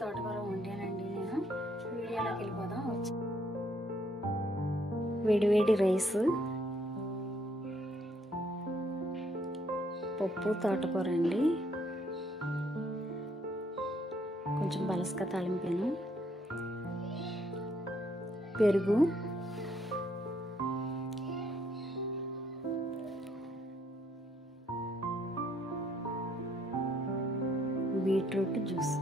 తోటకూర వండానండి నేను. వీడియోలోకి వెళ్ళిపోదాం. వేడివేడి రైస్, పప్పు, తోటకూర అండి. కొంచెం బలసగా తాలింపాను, పెరుగు, బీట్రూట్ జ్యూస్.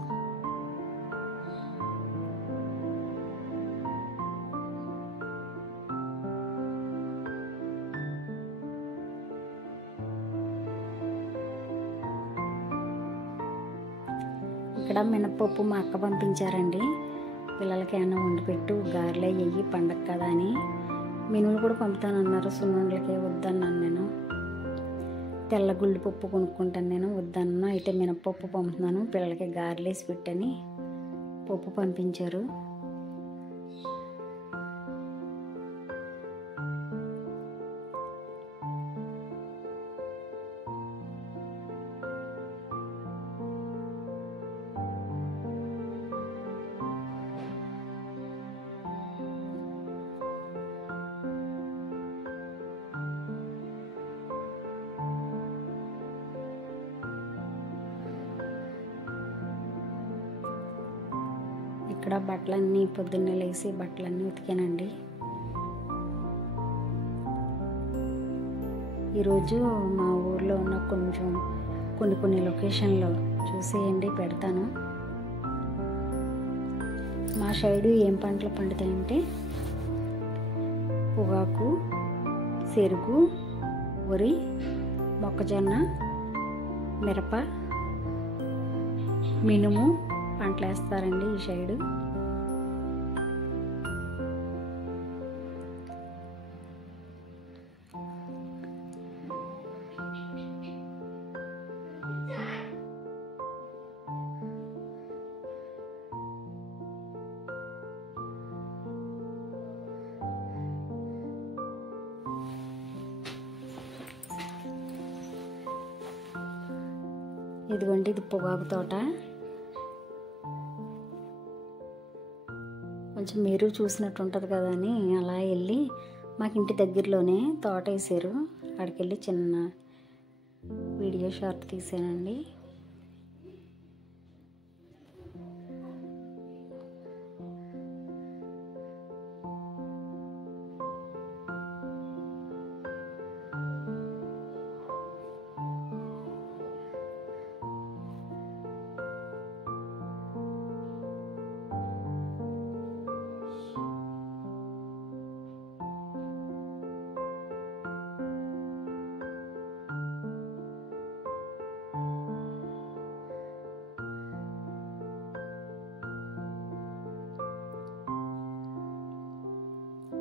ఇక్కడ మినపప్పు మా అక్క పంపించారండి. పిల్లలకి ఏమైనా వండి పెట్టు, గారెలే వెయ్యి పండగ కదా అని. మినుములు కూడా పంపుతానన్నారు, సున్నుండలకే వద్దన్నాను నేను. తెల్ల గుళ్ళు పప్పు కొనుక్కుంటాను నేను, వద్దన్నా. అయితే మినపప్పు పంపుతున్నాను, పిల్లలకి గారెలేసి పెట్టని పప్పు పంపించారు. ఇక్కడ బట్టలన్నీ పొద్దున్నే లేసి బట్టలన్నీ ఉతికానండి. ఈరోజు మా ఊర్లో ఉన్న కొన్ని లొకేషన్లో చూసేయండి, పెడతాను. మా సైడు ఏం పంటలు పండుతాయంటే పొగాకు, చెరుకు, వరి, మొక్కజొన్న, మిరప, మినుము పంటలు వేస్తారండి ఈ సైడు. ఇదిగోండి, ఇది పొగాకు తోట. కొంచెం మీరు చూసినట్టు ఉంటుంది కదా అని అలా వెళ్ళి, మాకు ఇంటి దగ్గరలోనే తోట వేసారు, అక్కడికి వెళ్ళి చిన్న వీడియో షార్ట్ తీసానండి.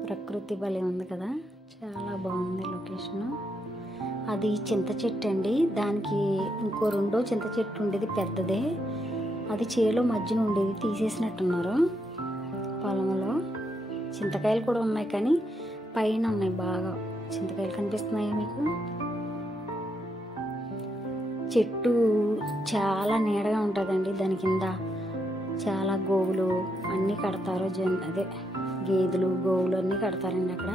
ప్రకృతి భలే ఉంది కదా, చాలా బాగుంది లొకేషను. అది చింత చెట్టు అండి. దానికి ఇంకో రెండో చింత చెట్టు ఉండేది పెద్దదే, అది చేలో మధ్యన ఉండేది, తీసేసినట్టున్నారు పొలంలో. చింతకాయలు కూడా ఉన్నాయి కానీ పైన ఉన్నాయి బాగా. చింతకాయలు కనిపిస్తున్నాయా మీకు? చెట్టు చాలా నీడగా ఉంటుందండి, దాని కింద చాలా గోవులు అన్నీ కడతారు. అదే గేదెలు, గోవులు అన్నీ కడతారండి అక్కడ.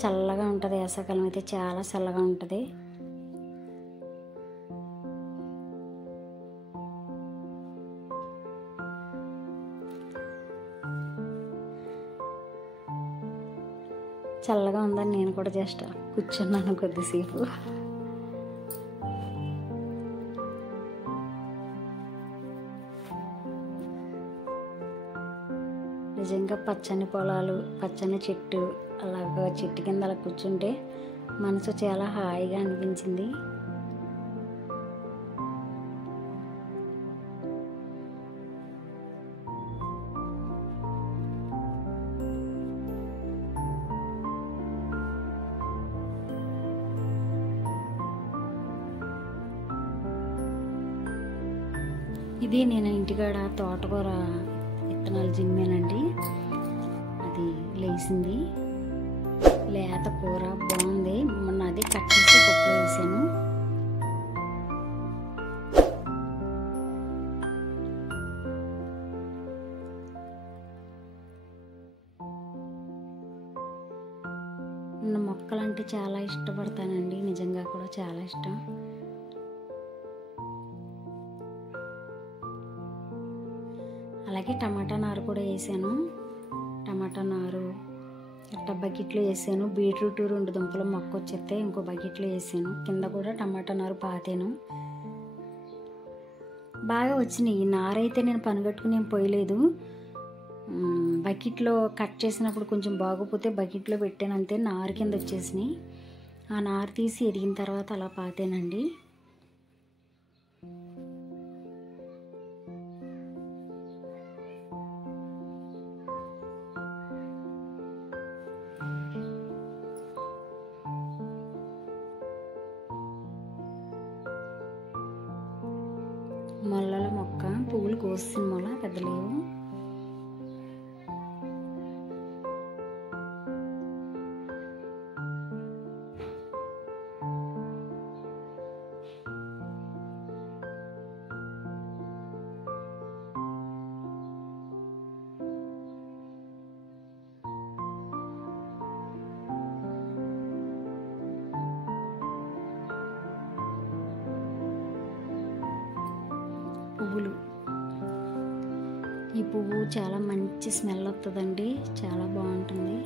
చల్లగా ఉంటుంది, వేసవికాలం అయితే చాలా చల్లగా ఉంటుంది. చల్లగా ఉందని నేను కూడా జస్ట్ కూర్చున్నాను కొద్దిసేపు. నిజంగా పచ్చని పొలాలు, పచ్చని చెట్టు, అలాగా చెట్టు కింద అలా కూర్చుంటే మనసు చాలా హాయిగా అనిపించింది. ఇది నేను ఇంటికాడ తోటకూర విత్తనాలు జిమ్మేనండి. అది లేచింది, లేత కూర బాగుంది. మొన్న అది కట్ చేసి పప్పులో వేసాను. మొక్కలంటే చాలా ఇష్టపడతానండి, నిజంగా కూడా చాలా ఇష్టం. అలాగే టమాటా నారు కూడా వేసాను. టమాటా నారు ఇట్లా బకెట్లో వేసాను. బీట్రూట్ 2 దుంపలు మొక్క వచ్చేస్తే ఇంకో బకెట్లో వేసాను. కింద కూడా టమాటా నారు పాతాను. బాగా వచ్చినాయి. నారైతే నేను పనిగట్టుకుని ఏం పోయలేదు. బకెట్లో కట్ చేసినప్పుడు కొంచెం బాగోపోతే బకెట్లో పెట్టాను అంతే, నారు కింద వచ్చేసినాయి. ఆ నారు తీసి ఎదిగిన తర్వాత అలా పాతానండి. మొల్లల మొక్క పువ్వులు కోసిన మొల పెద్ద లేవు. పువ్వులు, ఈ పువ్వు చాలా మంచి స్మెల్ వస్తుందండి, చాలా బాగుంటుంది.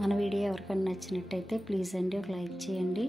మన వీడియో ఎవరికైనా నచ్చినట్టయితే ప్లీజ్ అండి ఒక లైక్ చేయండి.